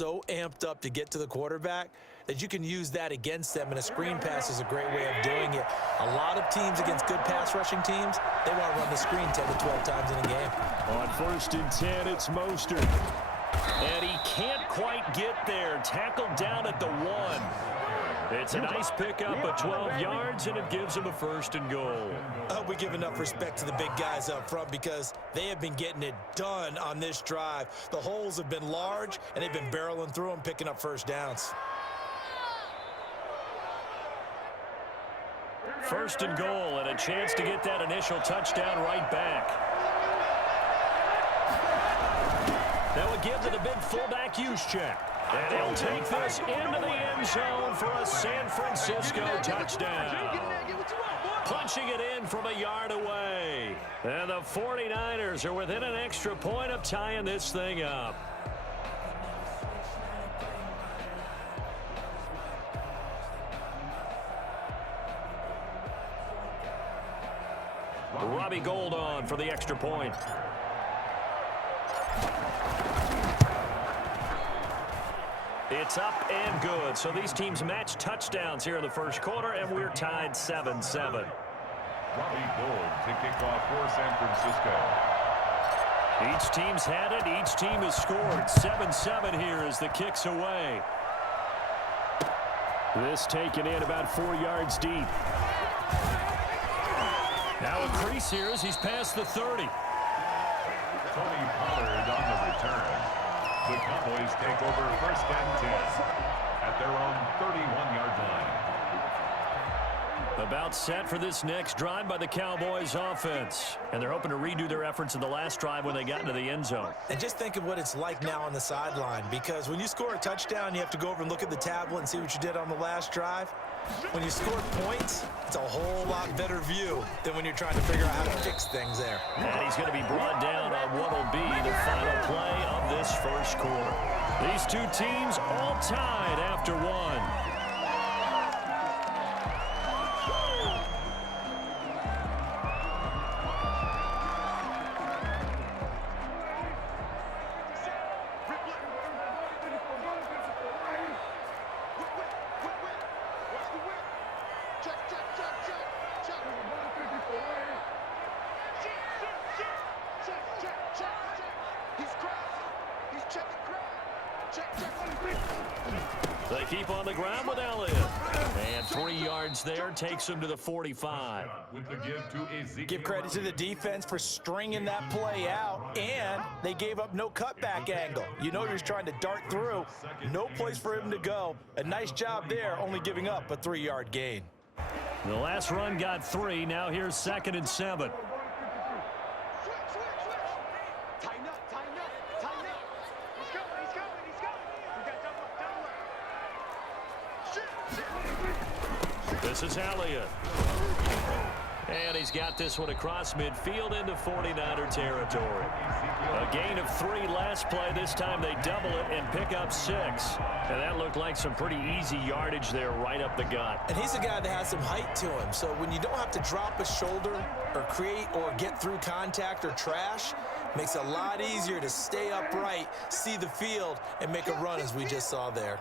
so amped up to get to the quarterback that you can use that against them, and a screen pass is a great way of doing it. A lot of teams against good pass rushing teams, they want to run the screen 10 to 12 times in a game. On 1st and 10, it's Mostert. And he can't quite get there. Tackled down at the 1. It's a nice pickup of 12 yards, and it gives him a 1st and goal. I hope we give enough respect to the big guys up front because they have been getting it done on this drive. The holes have been large, and they've been barreling through them, picking up first downs. 1st and goal, and a chance to get that initial touchdown right back. That would give to the big fullback Juszczyk. And he'll take this into the end zone for a San Francisco touchdown. Punching it in from a yard away. And the 49ers are within an extra point of tying this thing up. Robbie Gould on for the extra point. It's up and good. So these teams match touchdowns here in the 1st quarter, and we're tied 7-7. Robbie Gould to kick off for San Francisco. Each team's had it. Each team has scored. 7-7 here as the kick's away. This taken in about 4 yards deep. Now a crease here as he's past the 30. Tony Pollard on the return. The Cowboys take over 1st and 10 at their own 31-yard line. About set for this next drive by the Cowboys offense. And they're hoping to redo their efforts in the last drive when they got into the end zone. And just think of what it's like now on the sideline, because when you score a touchdown, you have to go over and look at the tablet and see what you did on the last drive. When you score points, it's a whole lot better view than when you're trying to figure out how to fix things there. And he's going to be brought down on what will be the final play of this 1st quarter. These two teams all tied after 1. They keep on the ground with Elliott. And 3 yards there takes him to the 45. Give credit to the defense for stringing that play out, and they gave up no cutback angle. You know he was trying to dart through. No place for him to go. A nice job there, only giving up a 3-yard gain. The last run got 3. Now here's 2nd and 7. This is Elliott. And he's got this one across midfield into 49er territory. A gain of 3 last play. This time they double it and pick up 6. And that looked like some pretty easy yardage there right up the gut. And he's a guy that has some height to him. So when you don't have to drop a shoulder or create or get through contact or trash, makes it a lot easier to stay upright, see the field, and make a run as we just saw there.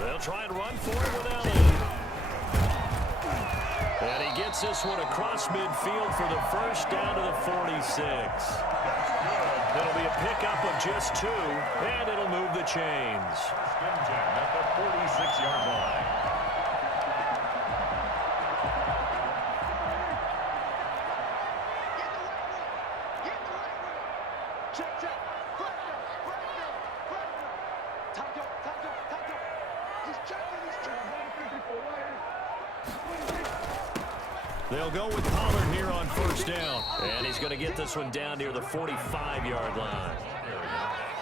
They'll try and run for it with Elliott. And he gets this one across midfield for the 1st down to the 46. It'll be a pickup of just 2, and it'll move the chains. At the 46-yard line. They'll go with Pollard here on 1st down. And he's going to get this one down near the 45-yard line.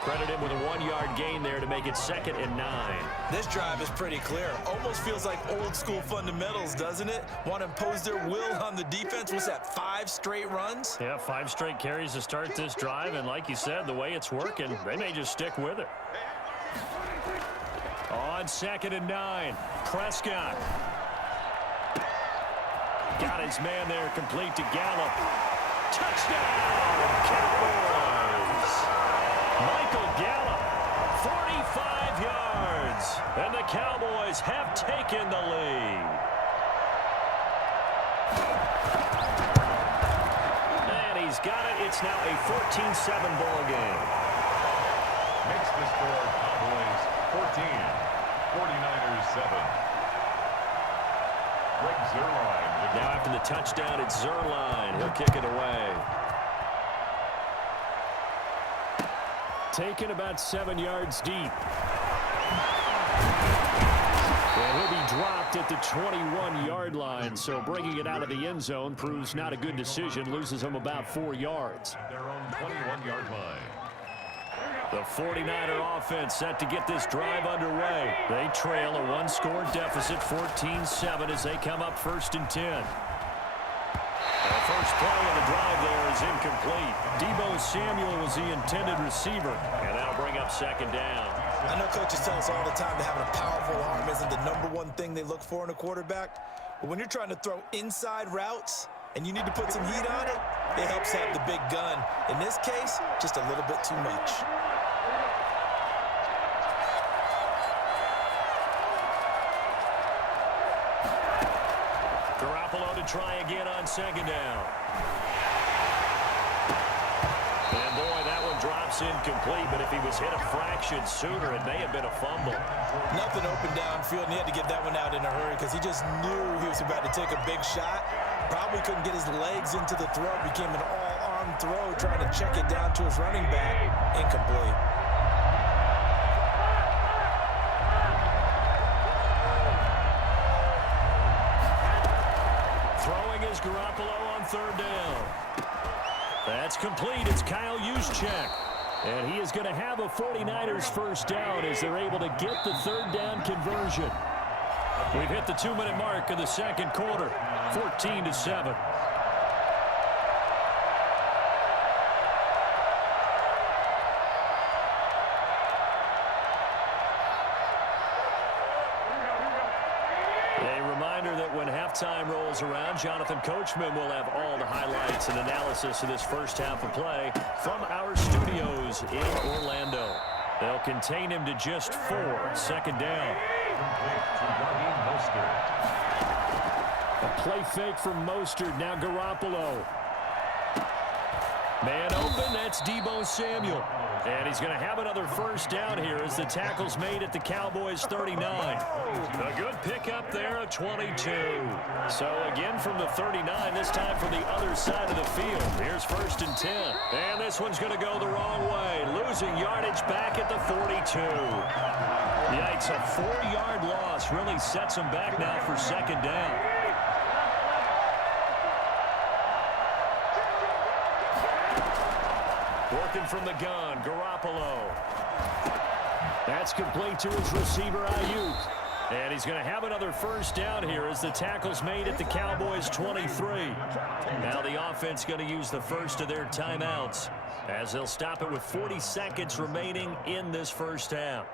Credit him with a 1-yard gain there to make it 2nd and 9. This drive is pretty clear. Almost feels like old school fundamentals, doesn't it? Want to impose their will on the defense. What's that, 5 straight runs? Yeah, 5 straight carries to start this drive. And like you said, the way it's working, they may just stick with it. On 2nd and 9, Prescott. Got his man there, complete to Gallup. Touchdown, Cowboys! Michael Gallup, 4 yards. And the Cowboys have taken the lead. And he's got it. It's now a 14-7 ball game. Makes the score Cowboys 14, 49ers 7. Greg Zuerlein. Now after the touchdown, it's Zuerlein. He'll kick it away. Taken about 7 yards deep. And he'll be dropped at the 21-yard line, so bringing it out of the end zone proves not a good decision. Loses him about 4 yards. Their own 21-yard line. The 49er offense set to get this drive underway. They trail a one-score deficit, 14-7, as they come up 1st and 10. The first play of the drive there is incomplete. Deebo Samuel was the intended receiver, and that'll bring up 2nd down. I know coaches tell us all the time that having a powerful arm isn't the #1 thing they look for in a quarterback. But when you're trying to throw inside routes and you need to put some heat on it, it helps have the big gun. In this case, just a little bit too much. Garoppolo to try again on 2nd down. And boy, that one drops incomplete, but if he was hit a fraction sooner, it may have been a fumble. Nothing open downfield, and he had to get that one out in a hurry because he just knew he was about to take a big shot. Probably couldn't get his legs into the throw. Became an all-arm throw, trying to check it down to his running back. Incomplete. Throwing is Garoppolo on 3rd down. That's complete. It's Kyle Juszczyk. And he is going to have a 49ers first down as they're able to get the 3rd down conversion. We've hit the 2-minute mark of the 2nd quarter, 14-7. When halftime rolls around, Jonathan Coachman will have all the highlights and analysis of this first half of play from our studios in Orlando. They'll contain him to just 4. 2nd down. A play fake from Mostert. Now Garoppolo. Man open. That's Deebo Samuel. And he's going to have another first down here as the tackle's made at the Cowboys 39. A good pickup there at 22. So again from the 39, this time from the other side of the field. Here's 1st and 10. And this one's going to go the wrong way. Losing yardage back at the 42. Yikes, a 4-yard loss really sets him back now for 2nd down. Working from the gun, Garoppolo. That's complete to his receiver, Ayuk. And he's going to have another first down here as the tackle's made at the Cowboys 23. Now the offense going to use the first of their timeouts as they'll stop it with 40 seconds remaining in this first half.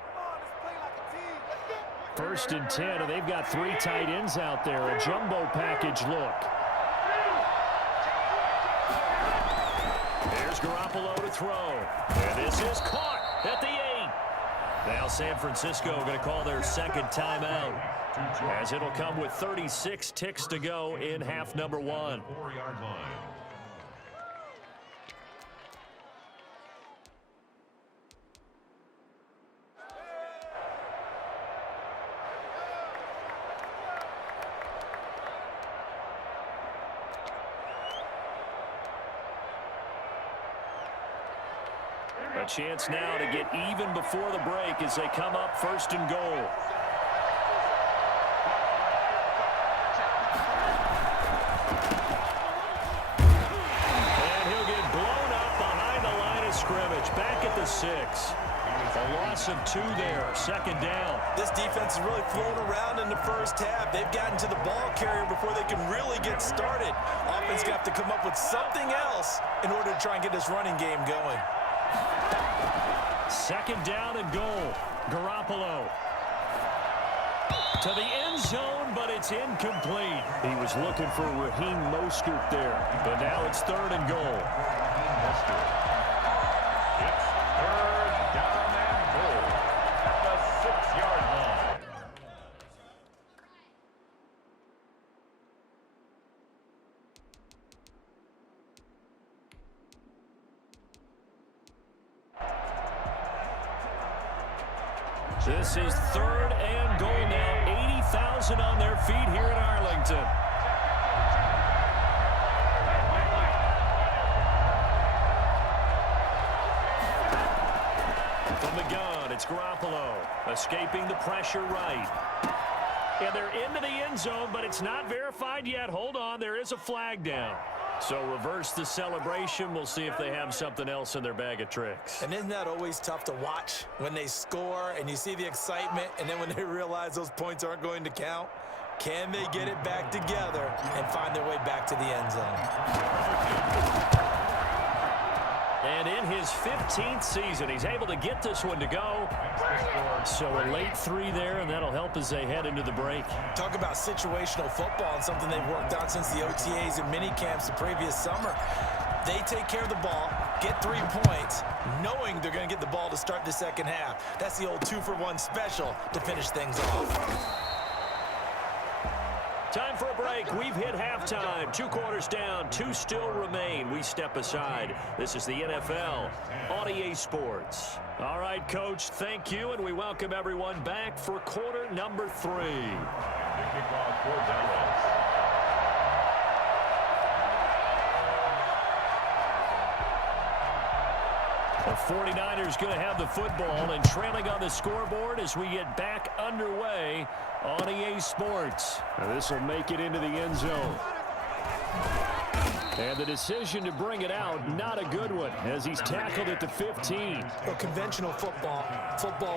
1st and 10, and they've got 3 tight ends out there. A jumbo package look. There's Garoppolo to throw. And this is caught at the 8. Now San Francisco going to call their 2nd timeout as it'll come with 36 ticks to go in half number 1. 4-yard line. A chance now to get even before the break as they come up 1st and goal. And he'll get blown up behind the line of scrimmage. Back at the 6. A loss of 2 there. 2nd down. This defense is really flown around in the first half. They've gotten to the ball carrier before they can really get started. Offense got to come up with something else in order to try and get this running game going. 2nd down and goal. Garoppolo to the end zone, but it's incomplete. He was looking for Raheem Mostert there, but now it's 3rd and goal. It's 3rd down and goal at the This is 3rd and goal now. 80,000 on their feet here in Arlington. From the gun, it's Garoppolo. Escaping the pressure right. And they're into the end zone, but it's not verified yet. Hold on, there is a flag down. So reverse the celebration. We'll see if they have something else in their bag of tricks. And isn't that always tough to watch when they score and you see the excitement, and then when they realize those points aren't going to count? Can they get it back together and find their way back to the end zone? And in his 15th season, he's able to get this one to go. So a late 3 there, and that'll help as they head into the break. Talk about situational football and something they've worked on since the OTAs and mini camps the previous summer. They take care of the ball, get 3 points, knowing they're going to get the ball to start the second half. That's the old 2-for-1 special to finish things off. Time for a break. We've hit halftime. 2 quarters down. 2 still remain. We step aside. This is the NFL on EA Sports. All right, Coach, thank you, and we welcome everyone back for quarter number 3. Kickoff for Dallas. The 49ers going to have the football and trailing on the scoreboard as we get back underway on EA Sports. Now this will make it into the end zone. And the decision to bring it out, not a good one, as he's tackled at the 15. Well, conventional football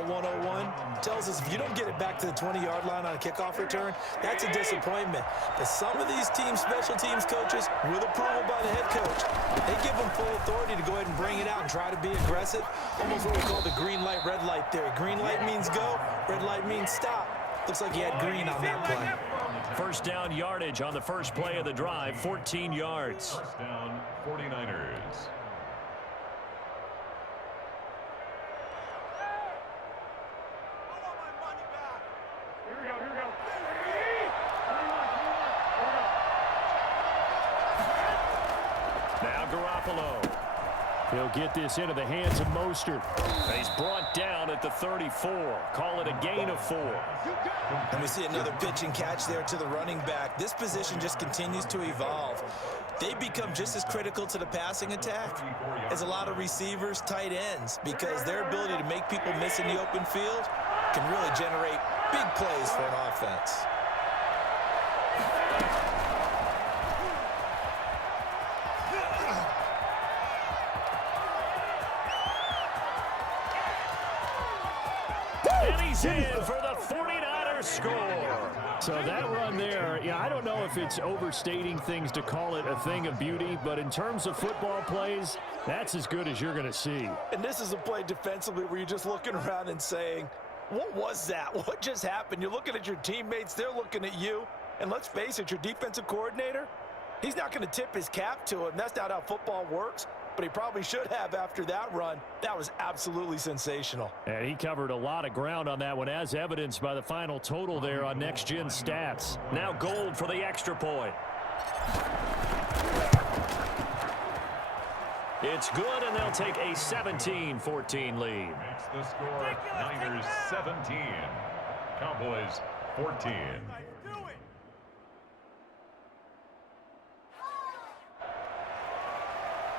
101, tells us if you don't get it back to the 20-yard line on a kickoff return, that's a disappointment. But some of these teams, special teams coaches, with approval by the head coach, they give them full authority to go ahead and bring it out and try to be aggressive. Almost what we call the green light, red light theory. Green light means go, red light means stop. Looks like he had green on that play. First down yardage on the first play of the drive, 14 yards. First down, 49ers. Now Garoppolo. He'll get this into the hands of Mostert. He's brought down at the 34. Call it a gain of 4. And we see another pitch and catch there to the running back. This position just continues to evolve. They become just as critical to the passing attack as a lot of receivers, tight ends, because their ability to make people miss in the open field can really generate big plays for an offense. And he's in for the 49ers score. So that run there, yeah, I don't know if it's overstating things to call it a thing of beauty, but in terms of football plays, that's as good as you're going to see. And this is a play defensively where you're just looking around and saying, what was that? What just happened? You're looking at your teammates, they're looking at you. And let's face it, your defensive coordinator, he's not going to tip his cap to him. That's not how football works. But he probably should have after that run. That was absolutely sensational. And he covered a lot of ground on that one, as evidenced by the final total there on Next Gen Stats. Now Gold for the extra point. It's good, and they'll take a 17-14 lead. Makes the score Niners 17, Cowboys 14.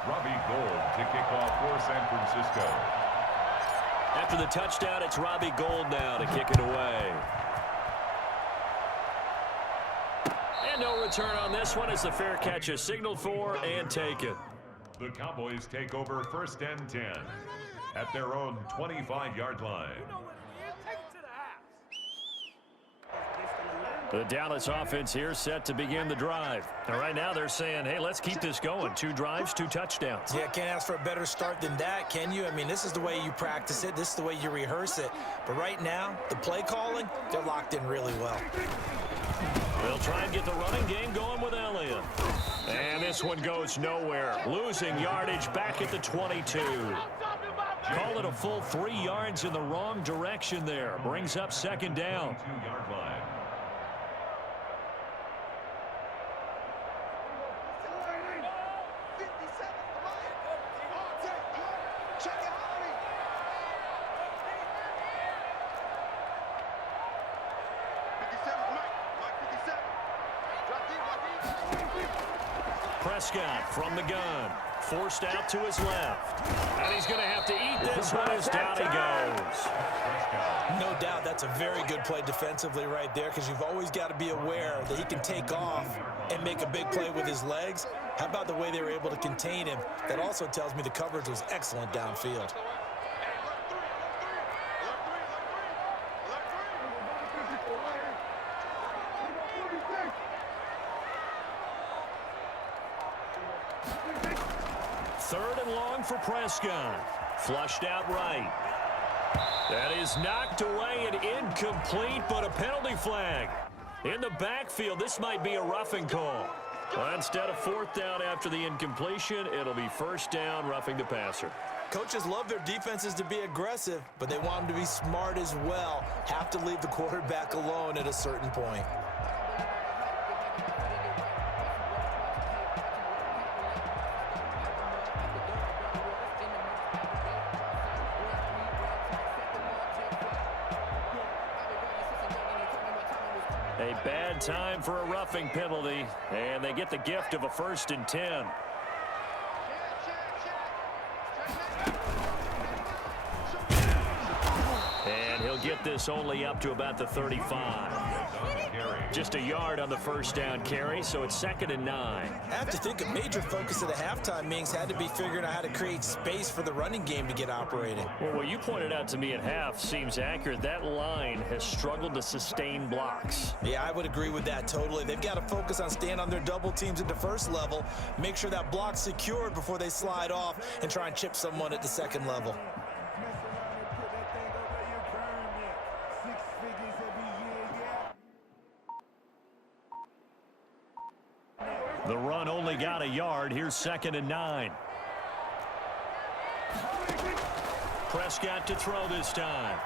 Robbie Gould to kick off for San Francisco. After the touchdown, it's Robbie Gould now to kick it away. And no return on this one as the fair catch is signaled for and taken. The Cowboys take over first and 10 at their own 25-yard line. The Dallas offense here set to begin the drive. And right now they're saying, hey, let's keep this going. 2 drives, 2 touchdowns. Yeah, can't ask for a better start than that, can you? I mean, this is the way you practice it. This is the way you rehearse it. But right now, the play calling, they're locked in really well. They'll try and get the running game going with Elliott. And this one goes nowhere. Losing yardage back at the 22. Call it a full 3 yards in the wrong direction there. Brings up second down. 2-yard line. Prescott from the gun. Forced out to his left. And he's going to have to eat this one as down he goes. No doubt that's a very good play defensively right there, because you've always got to be aware that he can take off and make a big play with his legs. How about the way they were able to contain him? That also tells me the coverage was excellent downfield. Third and long for Prescott. Flushed out right. That is knocked away and incomplete, but a penalty flag. In the backfield, this might be a roughing call. Well, instead of fourth down after the incompletion, it'll be first down, roughing the passer. Coaches love their defenses to be aggressive, but they want them to be smart as well. Have to leave the quarterback alone at a certain point. A bad time for a roughing penalty, and they get the gift of a 1st and 10. And he'll get this only up to about the 35. Just a yard on the first down carry, so it's 2nd and 9. I have to think a major focus of the halftime meetings had to be figuring out how to create space for the running game to get operating. Well, what you pointed out to me at half seems accurate. That line has struggled to sustain blocks. Yeah, I would agree with that totally. They've got to focus on staying on their double teams at the first level, make sure that block's secured before they slide off and try and chip someone at the second level. The run only got a yard. Here's 2nd and 9. Prescott to throw this time.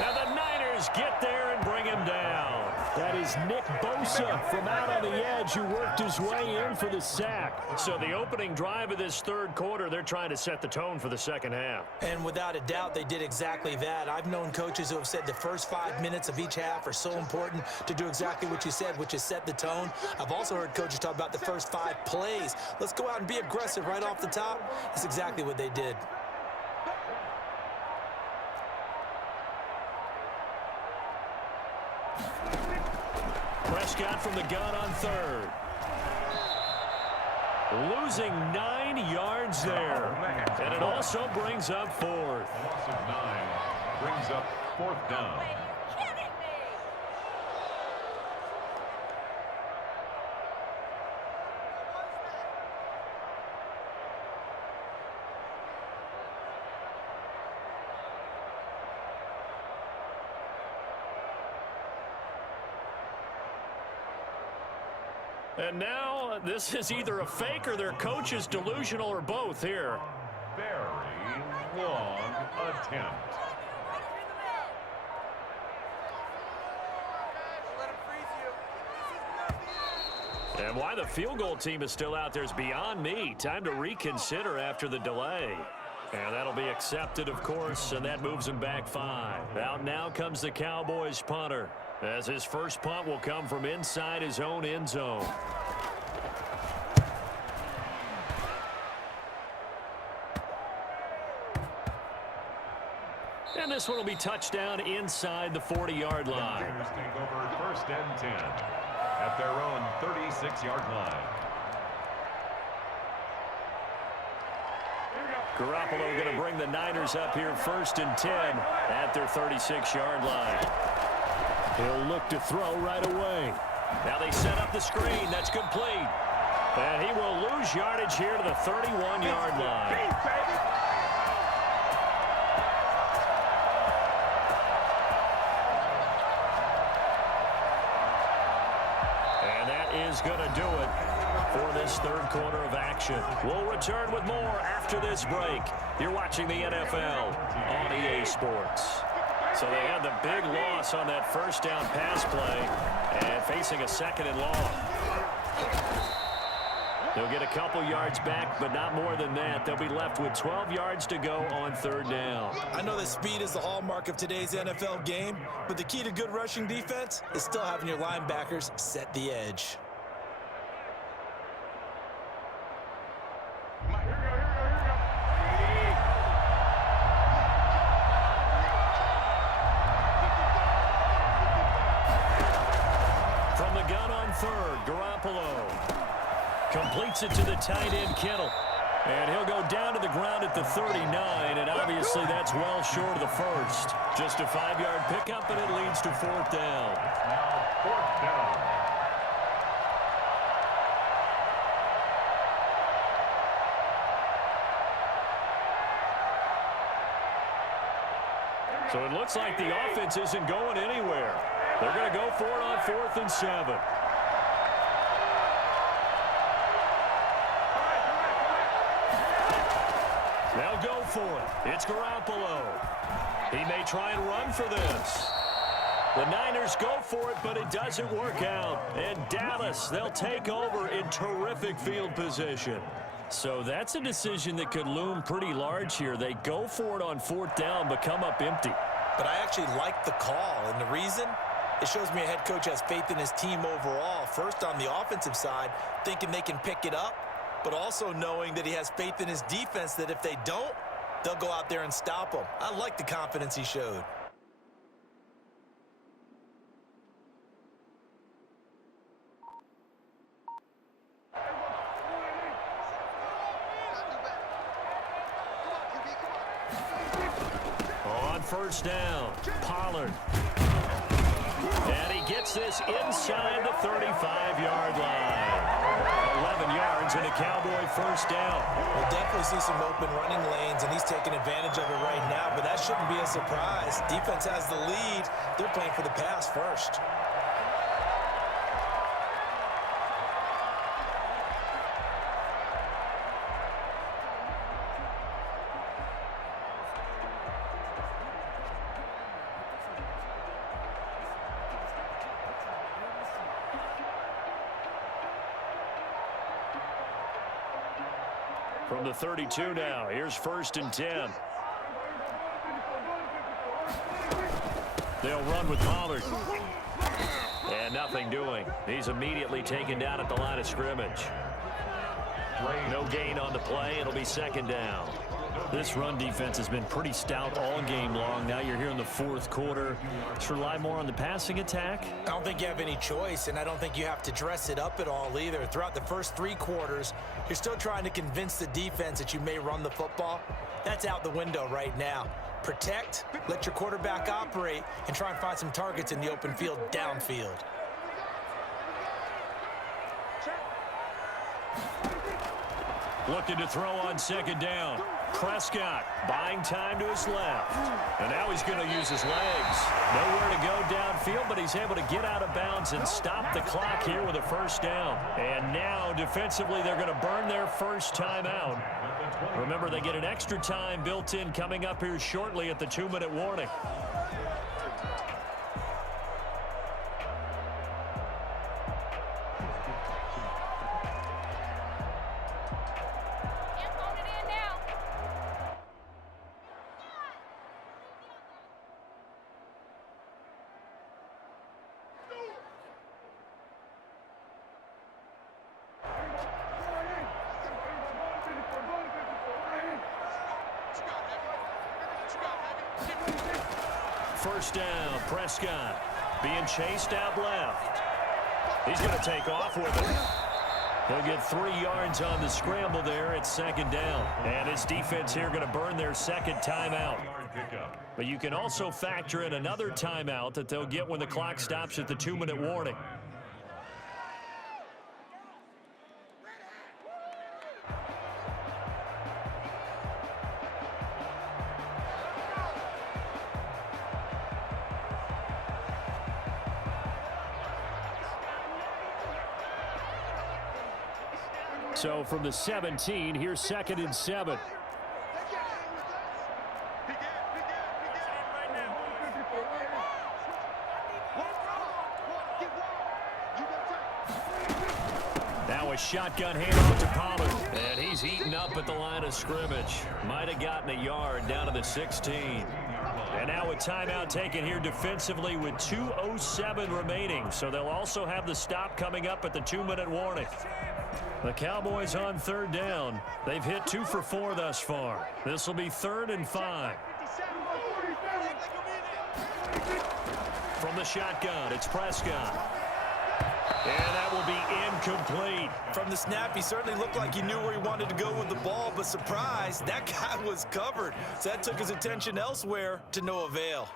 Now the Niners get there and bring him down. That is Nick Bosa from out on the edge who worked his way in for the sack. So the opening drive of this third quarter, they're trying to set the tone for the second half. And without a doubt, they did exactly that. I've known coaches who have said the first 5 minutes of each half are so important to do exactly what you said, which is set the tone. I've also heard coaches talk about the first 5 plays. Let's go out and be aggressive right off the top. That's exactly what they did. Prescott from the gun on third. Losing 9 yards there. And it also brings up fourth. Loss of 9 brings up 4th down. And now this is either a fake or their coach is delusional or both here. Very long attempt. And why the field goal team is still out there is beyond me. Time to reconsider after the delay. And that'll be accepted, of course, and that moves them back 5. Out now comes the Cowboys punter, as his first punt will come from inside his own end zone. And this one will be touchdown inside the 40-yard line. Niners take over 1st and 10 at their own 36-yard line. Garoppolo going to bring the Niners up here 1st and 10 at their 36-yard line. He'll look to throw right away. Now they set up the screen. That's complete. And he will lose yardage here to the 31-yard line. And that is going to do it for this third quarter of action. We'll return with more after this break. You're watching the NFL on EA Sports. So they had the big loss on that first down pass play and facing a 2nd and long. They'll get a couple yards back, but not more than that. They'll be left with 12 yards to go on 3rd down. I know that speed is the hallmark of today's NFL game, but the key to good rushing defense is still having your linebackers set the edge. Completes it to the tight end, Kittle. And he'll go down to the ground at the 39, and obviously that's well short of the first. Just a 5-yard pickup, and it leads to fourth down. Now fourth down. So it looks like the offense isn't going anywhere. They're going to go for it on 4th and 7. They'll go for it. It's Garoppolo. He may try and run for this. The Niners go for it, but it doesn't work out. And Dallas, they'll take over in terrific field position. So that's a decision that could loom pretty large here. They go for it on 4th down, but come up empty. But I actually like the call, and the reason? It shows me a head coach has faith in his team overall. First, on the offensive side, thinking they can pick it up, but also knowing that he has faith in his defense that if they don't, they'll go out there and stop them. I like the confidence he showed. On first down, Pollard. And he gets this inside the 35-yard line. 11 yards and a Cowboy first down. We'll definitely see some open running lanes, and he's taking advantage of it right now, but that shouldn't be a surprise. Defense has the lead. They're playing for the pass first. From the 32 now, here's 1st and 10. They'll run with Pollard. And nothing doing. He's immediately taken down at the line of scrimmage. No gain on the play. It'll be 2nd down. This run defense has been pretty stout all game long. Now you're here in the 4th quarter. Let's rely more on the passing attack. I don't think you have any choice, and I don't think you have to dress it up at all either. Throughout the first 3 quarters, you're still trying to convince the defense that you may run the football. That's out the window right now. Protect, let your quarterback operate, and try and find some targets in the open field downfield. Looking to throw on 2nd down. Prescott buying time to his left. And now he's going to use his legs. Nowhere to go downfield, but he's able to get out of bounds and stop the clock here with a first down. And now, defensively, they're going to burn their first timeout. Remember, they get an extra time built in coming up here shortly at the 2-minute warning. First down, Prescott being chased out left. He's going to take off with it. He'll get 3 yards on the scramble there. It's 2nd down. And his defense here going to burn their 2nd timeout. But you can also factor in another timeout that they'll get when the clock stops at the 2-minute warning. So from the 17, here's 2nd and 7. Now a shotgun handoff to Pollard. And he's eaten up at the line of scrimmage. Might have gotten a yard down to the 16. And now a timeout taken here defensively with 2:07 remaining. So they'll also have the stop coming up at the 2-minute warning. The Cowboys on 3rd down. They've hit 2 for 4 thus far. This will be 3rd and 5. From the shotgun, it's Prescott. And that will be incomplete. From the snap, he certainly looked like he knew where he wanted to go with the ball, but surprise, that guy was covered. So that took his attention elsewhere to no avail.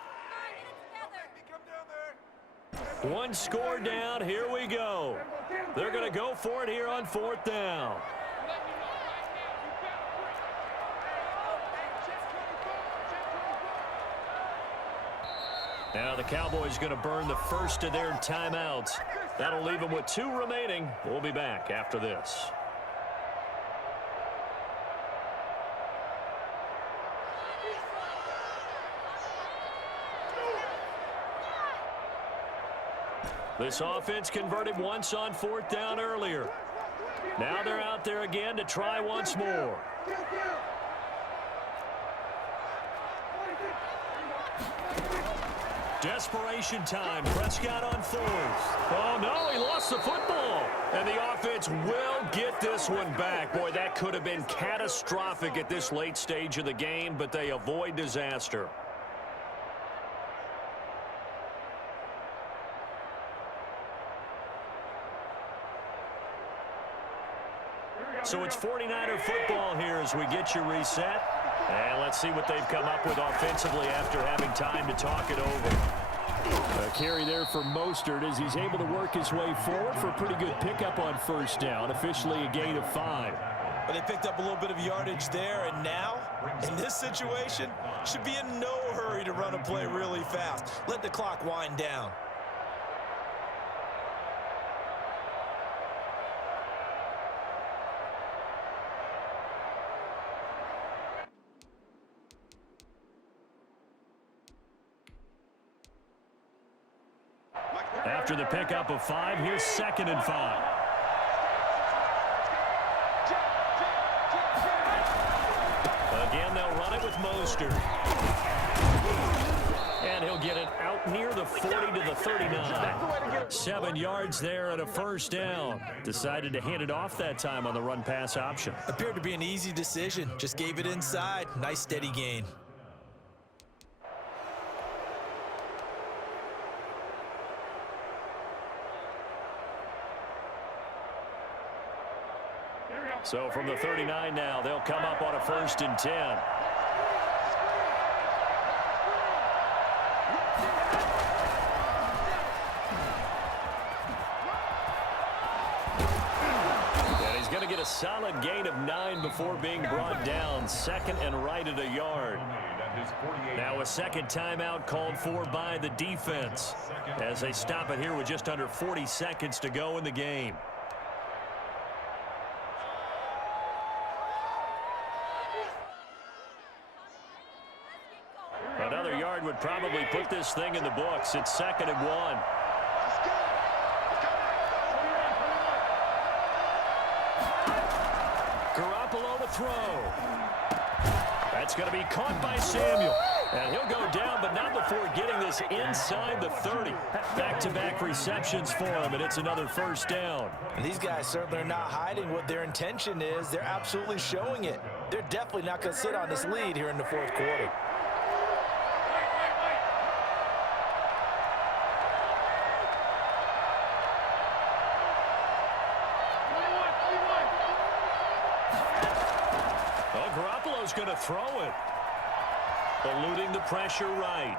One score down, here we go. They're going to go for it here on 4th down. Now the Cowboys going to burn the first of their timeouts. That'll leave them with 2 remaining. We'll be back after this. This offense converted once on 4th down earlier. Now they're out there again to try once more. Desperation time. Prescott on 4th. Oh, no, he lost the football. And the offense will get this one back. Boy, that could have been catastrophic at this late stage of the game, but they avoid disaster. So it's 49er football here as we get you reset. And let's see what they've come up with offensively after having time to talk it over. A carry there for Mostert as he's able to work his way forward for a pretty good pickup on 1st down. Officially a gain of 5. But they picked up a little bit of yardage there, and now, in this situation, should be in no hurry to run a play really fast. Let the clock wind down. After the pickup of 5, here's 2nd and 5. Again, they'll run it with Mostert. And he'll get it out near the 40 to the 39. 7 yards there and a 1st down. Decided to hand it off that time on the run-pass option. Appeared to be an easy decision. Just gave it inside. Nice steady gain. So from the 39 now, they'll come up on a 1st and 10. And he's going to get a solid gain of 9 before being brought down. 2nd and right at a yard. Now a 2nd timeout called for by the defense as they stop it here with just under 40 seconds to go in the game. Another yard would probably put this thing in the books. It's 2nd and 1. Garoppolo to throw. That's going to be caught by Samuel. And he'll go down, but not before getting this inside the 30. Back-to-back receptions for him, and it's another 1st down. And these guys certainly are not hiding what their intention is. They're absolutely showing it. They're definitely not going to sit on this lead here in the 4th quarter. Garoppolo's going to throw it. Eluding the pressure right.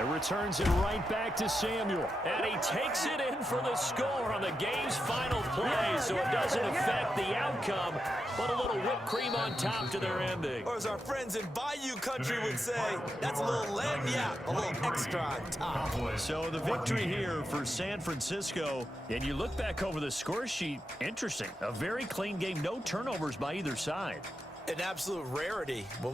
It returns it right back to Samuel. And he takes it in for the score on the game's final play, so it doesn't affect the outcome, but a little whipped cream on top to their ending. Or as our friends in Bayou Country would say, that's a little lagniappe, a little extra on top. So the victory here for San Francisco, and you look back over the score sheet, interesting. A very clean game, no turnovers by either side. An absolute rarity.